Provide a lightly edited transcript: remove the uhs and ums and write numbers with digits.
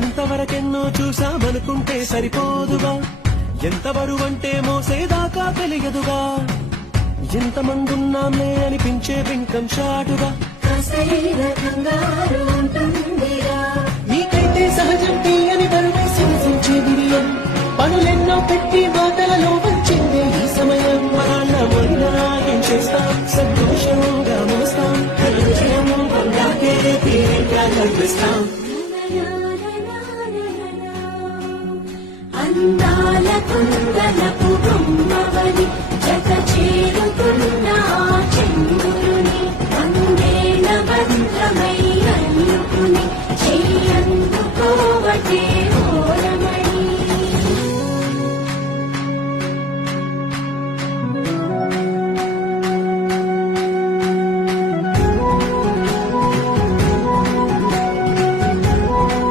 ఇంతవరకెన్నో చూసామనుకుంటే సరిపోదుగా, ఎంత బరువంటే మోసేదాకా తెలియదుగా, ఎంతమందున్నామే అనిపించే బింకం చాటుగా నీకైతే సహజం తీయని బరువై సించే బిడియం, పనులెన్నో పెట్టి మాటలలో వచ్చిందే ఈ సమయం. మనాళ్ళమైనా ఏం చేస్తాం, సంతోషంగా మోస్తాం, విజయం పొందాకే తీరిగ్గా కల్పిస్తాం. అందాల కుందనపు బొమ్మవని జత చే